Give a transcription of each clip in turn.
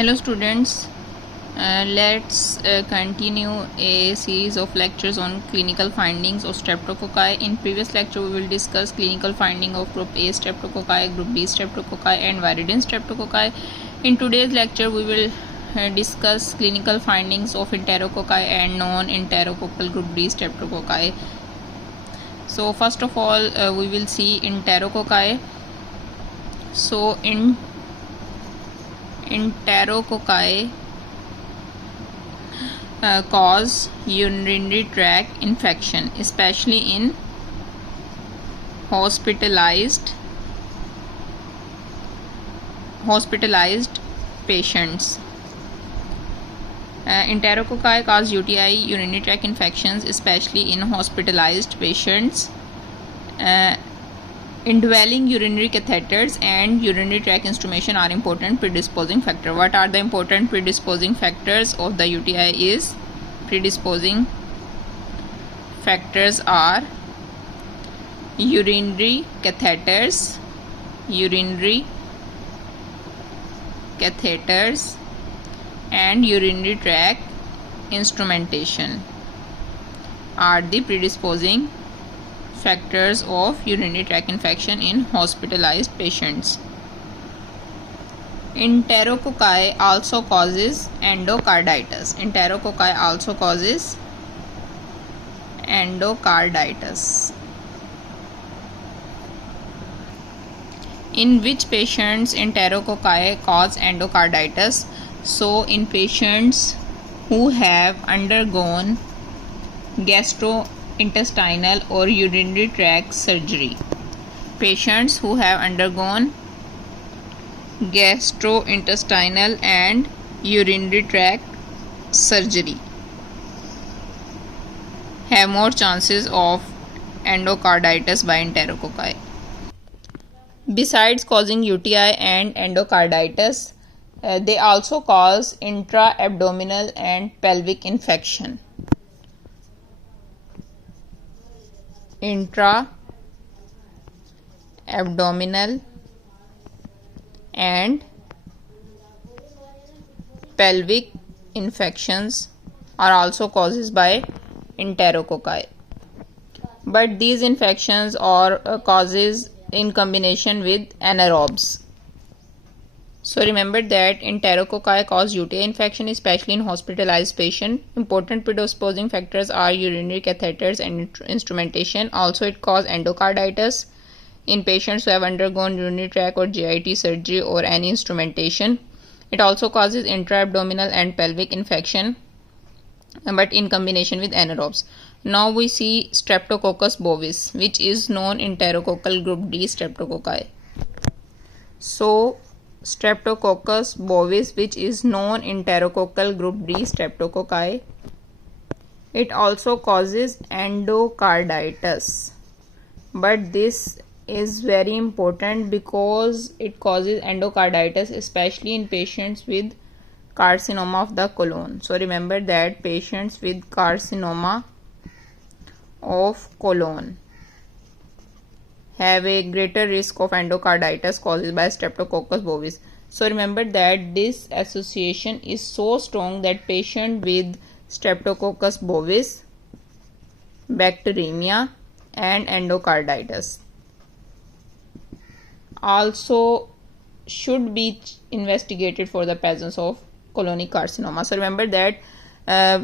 Hello students, let's continue a series of lectures on clinical findings of streptococci. In previous lecture we will discuss clinical finding of group A streptococci, group B streptococci and viridin streptococci. In today's lecture we will discuss clinical findings of enterococci and non-enterococcal group D streptococci. So first of all we will see enterococci. So in enterococci cause urinary tract infection, especially in hospitalized patients. Enterococci cause UTI, urinary tract infections, especially in hospitalized patients. Indwelling urinary catheters and urinary tract instrumentation are important predisposing factors. What are the important predisposing factors of the UTI is? Predisposing factors are urinary catheters and urinary tract instrumentation are the predisposing factors of urinary tract infection in hospitalized patients. Enterococci also causes endocarditis. Enterococci also causes endocarditis. In which patients enterococci cause endocarditis? So in patients who have undergone gastrointestinal or urinary tract surgery. Patients who have undergone gastrointestinal and urinary tract surgery have more chances of endocarditis by enterococci. Besides causing UTI and endocarditis, they also cause intra-abdominal and pelvic infection. Intra-abdominal and pelvic infections are also causes by enterococci, but these infections are causes in combination with anaerobes. So remember that enterococci cause UTI infection, especially in hospitalized patients. Important predisposing factors are urinary catheters and instrumentation. Also, it causes endocarditis in patients who have undergone urinary tract or GIT surgery or any instrumentation. It also causes intra-abdominal and pelvic infection, but in combination with anaerobes. Now we see Streptococcus bovis, which is non-enterococcal group D streptococci. So Streptococcus bovis, which is non-enterococcal group D streptococci, it also causes endocarditis, but this is very important because it causes endocarditis especially in patients with carcinoma of the colon. So remember that patients with carcinoma of colon have a greater risk of endocarditis caused by Streptococcus bovis. So remember that this association is so strong that patient with Streptococcus bovis, bacteremia and endocarditis also should be investigated for the presence of colonic carcinoma. So remember that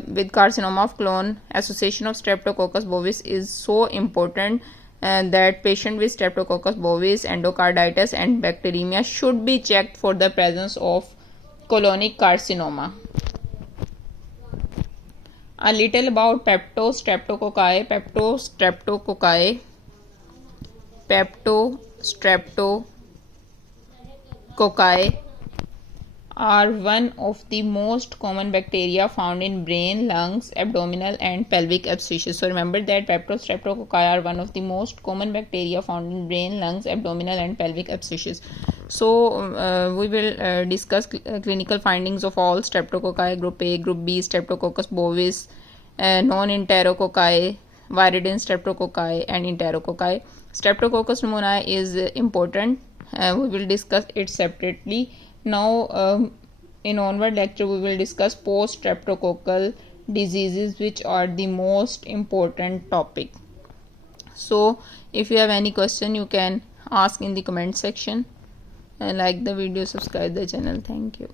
with carcinoma of colon, association of Streptococcus bovis is so important that patient with Streptococcus bovis, endocarditis and bacteremia should be checked for the presence of colonic carcinoma. A little about peptostreptococci. Peptostreptococci are one of the most common bacteria found in brain, lungs, abdominal and pelvic abscesses. So remember that peptostreptococci are one of the most common bacteria found in brain, lungs, abdominal and pelvic abscesses. So we will discuss clinical findings of all streptococci, group A, group B, Streptococcus bovis, non-enterococci, viridin streptococci and enterococci. Streptococcus pneumoniae is important. We will discuss it separately. Now in onward lecture we will discuss post streptococcal diseases, which are the most important topic. So if you have any question, you can ask in the comment section, and like the video, subscribe the channel. Thank you.